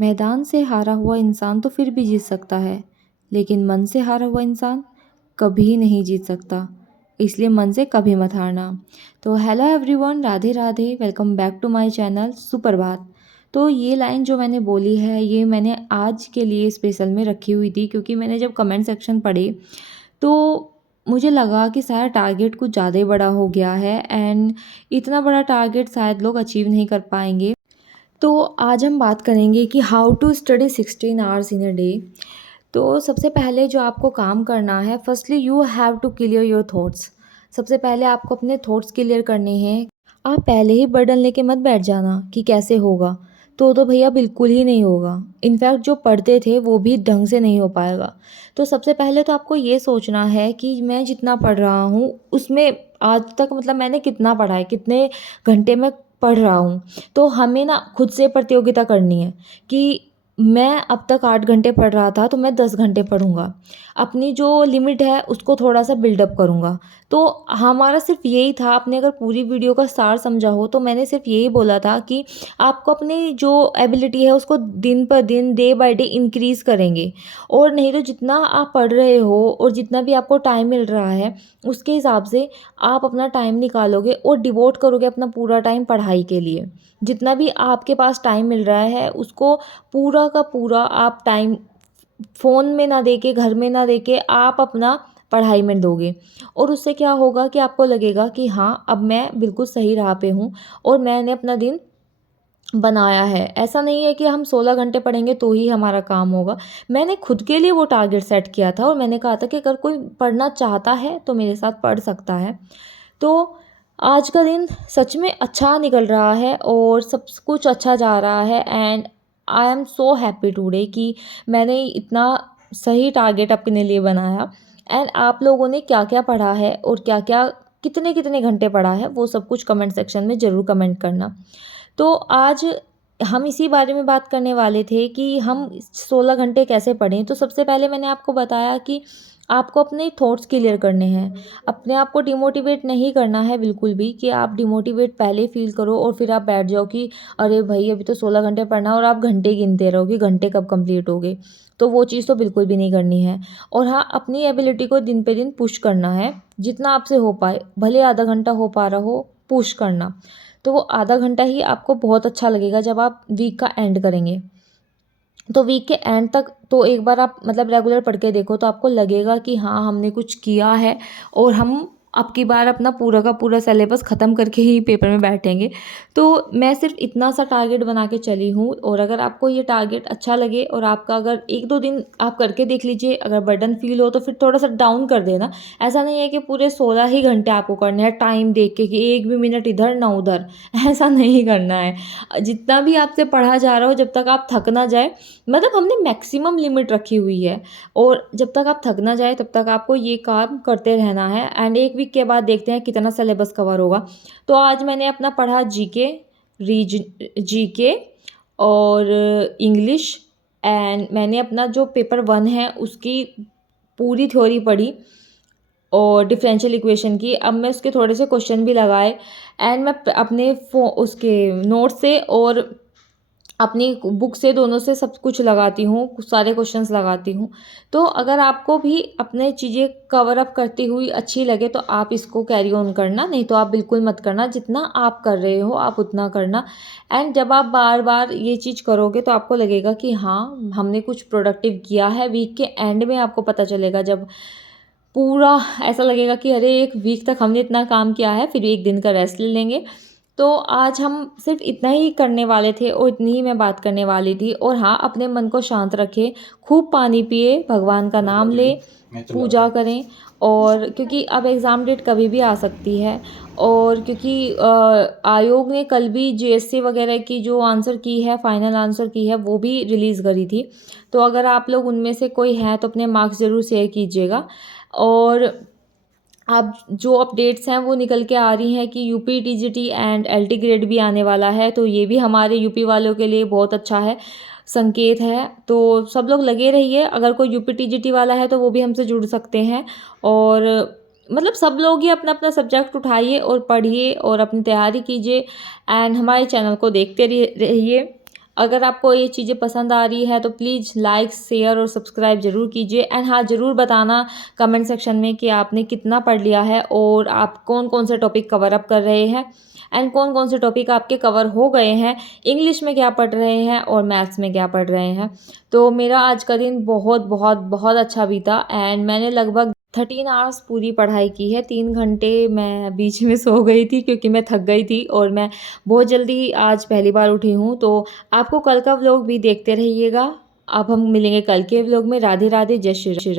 मैदान से हारा हुआ इंसान तो फिर भी जीत सकता है, लेकिन मन से हारा हुआ इंसान कभी नहीं जीत सकता। इसलिए मन से कभी मत हारना। तो hello everyone, Radhe Radhe, welcome back to my channel सुप्रभात। तो ये लाइन जो मैंने बोली है, ये मैंने आज के लिए स्पेशल में रखी हुई थी, क्योंकि मैंने जब कमेंट सेक्शन पढ़े तो मुझे लगा कि शायद टारगेट कुछ ज़्यादा ही बड़ा हो गया है एंड इतना बड़ा टारगेट शायद लोग अचीव नहीं कर पाएंगे। तो आज हम बात करेंगे कि how to study 16 hours in a day. तो सबसे पहले जो आपको काम करना है, firstly you have to clear your thoughts. सबसे पहले आपको अपने थॉट्स क्लियर करने हैं। आप पहले ही बर्डन लेके मत बैठ जाना कि कैसे होगा। तो भैया बिल्कुल ही नहीं होगा। इनफैक्ट जो पढ़ते थे वो भी ढंग से नहीं हो पाएगा। तो सबसे पहले तो आपको ये सोचना है कि मैं जितना पढ़ रहा हूँ उसमें आज तक मतलब मैंने कितना पढ़ा है, कितने घंटे में पढ़ रहा हूँ। तो हमें ना खुद से प्रतियोगिता करनी है कि मैं अब तक 8 घंटे पढ़ रहा था तो मैं 10 घंटे पढ़ूँगा। अपनी जो लिमिट है उसको थोड़ा सा बिल्डअप करूँगा। तो हमारा सिर्फ यही था। आपने अगर पूरी वीडियो का सार समझा हो तो मैंने सिर्फ यही बोला था कि आपको अपनी जो एबिलिटी है उसको दिन पर दिन, डे बाय डे इंक्रीज़ करेंगे। और नहीं तो जितना आप पढ़ रहे हो और जितना भी आपको टाइम मिल रहा है उसके हिसाब से आप अपना टाइम निकालोगे और डिवोट करोगे अपना पूरा टाइम पढ़ाई के लिए। जितना भी आपके पास टाइम मिल रहा है उसको पूरा का पूरा आप टाइम फ़ोन में ना देके, घर में ना देके आप अपना पढ़ाई में दोगे। और उससे क्या होगा कि आपको लगेगा कि हाँ, अब मैं बिल्कुल सही राह पे हूँ और मैंने अपना दिन बनाया है। ऐसा नहीं है कि हम 16 घंटे पढ़ेंगे तो ही हमारा काम होगा। मैंने खुद के लिए वो टारगेट सेट किया था और मैंने कहा था कि अगर कोई पढ़ना चाहता है तो मेरे साथ पढ़ सकता है। तो आज का दिन सच में अच्छा निकल रहा है और सब कुछ अच्छा जा रहा है and I am so happy today कि मैंने इतना सही टारगेट अपने लिए बनाया। एंड आप लोगों ने क्या क्या पढ़ा है और क्या क्या कितने कितने घंटे पढ़ा है वो सब कुछ कमेंट सेक्शन में ज़रूर कमेंट करना। तो आज हम इसी बारे में बात करने वाले थे कि हम 16 घंटे कैसे पढ़ें। तो सबसे पहले मैंने आपको बताया कि आपको अपने थॉट्स क्लियर करने हैं। अपने आप को डिमोटिवेट नहीं करना है बिल्कुल भी, कि आप डिमोटिवेट पहले फ़ील करो और फिर आप बैठ जाओ कि अरे भाई अभी तो 16 घंटे पढ़ना है, और आप घंटे गिनते रहो कि घंटे कब कंप्लीट हो गए। तो वो चीज़ तो बिल्कुल भी नहीं करनी है। और हाँ, अपनी एबिलिटी को दिन पे दिन पुश करना है, जितना आपसे हो पाए। भले आधा घंटा हो पा रहा हो, पुश करना। तो वो आधा घंटा ही आपको बहुत अच्छा लगेगा जब आप वीक का एंड करेंगे। तो वीक के एंड तक तो एक बार आप मतलब रेगुलर पढ़ के देखो तो आपको लगेगा कि हाँ, हमने कुछ किया है और हम अब की बार अपना पूरा का पूरा सिलेबस ख़त्म करके ही पेपर में बैठेंगे। तो मैं सिर्फ इतना सा टारगेट बना के चली हूँ और अगर आपको ये टारगेट अच्छा लगे और आपका अगर 1-2 दिन आप करके देख लीजिए, अगर बर्डन फ़ील हो तो फिर थोड़ा-सा डाउन कर देना। ऐसा नहीं है कि पूरे 16 ही घंटे आपको करने हैं टाइम देख के कि 1 भी मिनट इधर ना उधर, ऐसा नहीं करना है। जितना भी आपसे पढ़ा जा रहा हो जब तक आप थक ना जाए, मतलब हमने मैक्सिमम लिमिट रखी हुई है और जब तक आप थक ना जाए तब तक आपको ये काम करते रहना है एंड 1 वीक के बाद देखते हैं कितना सिलेबस कवर होगा। तो आज मैंने अपना पढ़ा जीके, जीके और इंग्लिश एंड मैंने अपना जो पेपर 1 है उसकी पूरी थ्योरी पढ़ी और डिफरेंशियल इक्वेशन की। अब मैं उसके थोड़े से क्वेश्चन भी लगाए एंड मैं अपने उसके नोट से और अपनी बुक से, दोनों से सब कुछ लगाती हूँ, सारे क्वेश्चंस लगाती हूँ। तो अगर आपको भी अपने चीज़ें कवर अप करती हुई अच्छी लगे तो आप इसको कैरी ऑन करना, नहीं तो आप बिल्कुल मत करना। जितना आप कर रहे हो आप उतना करना एंड जब आप बार बार ये चीज़ करोगे तो आपको लगेगा कि हाँ, हमने कुछ प्रोडक्टिव किया है। वीक के एंड में आपको पता चलेगा, जब पूरा ऐसा लगेगा कि अरे 1 वीक तक हमने इतना काम किया है, फिर 1 दिन का रेस्ट ले लेंगे। तो आज हम सिर्फ इतना ही करने वाले थे और इतनी ही मैं बात करने वाली थी। और हाँ, अपने मन को शांत रखें, खूब पानी पिए, भगवान का नाम लें, पूजा करें। और क्योंकि अब एग्ज़ाम डेट कभी भी आ सकती है और क्योंकि आयोग ने कल भी जीएसटी वगैरह की जो आंसर की है, फाइनल आंसर की है, वो भी रिलीज़ करी थी। तो अगर आप लोग उनमें से कोई हैं तो अपने मार्क्स ज़रूर शेयर कीजिएगा। और अब जो अपडेट्स हैं वो निकल के आ रही हैं कि UP TGT and LT grade भी आने वाला है, तो ये भी हमारे यूपी वालों के लिए बहुत अच्छा है, संकेत है। तो सब लोग लगे रहिए। अगर कोई यूपी टीजीटी वाला है तो वो भी हमसे जुड़ सकते हैं। और मतलब सब लोग ही अपना अपना सब्जेक्ट उठाइए और पढ़िए और अपनी तैयारी कीजिए एंड हमारे चैनल को देखते रहिए। अगर आपको ये चीज़ें पसंद आ रही है तो प्लीज़ लाइक शेयर और सब्सक्राइब ज़रूर कीजिए। एंड हाँ, ज़रूर बताना कमेंट सेक्शन में कि आपने कितना पढ़ लिया है और आप कौन कौन से टॉपिक कवर अप कर रहे हैं एंड कौन कौन से टॉपिक आपके कवर हो गए हैं, इंग्लिश में क्या पढ़ रहे हैं और मैथ्स में क्या पढ़ रहे हैं। तो मेरा आज का दिन बहुत बहुत बहुत अच्छा बीता एंड मैंने लगभग 13 आवर्स पूरी पढ़ाई की है। 3 घंटे मैं बीच में सो गई थी क्योंकि मैं थक गई थी और मैं बहुत जल्दी आज पहली बार उठी हूँ। तो आपको कल का व्लॉग भी देखते रहिएगा। अब हम मिलेंगे कल के व्लॉग में। राधे राधे, जय श्री राम।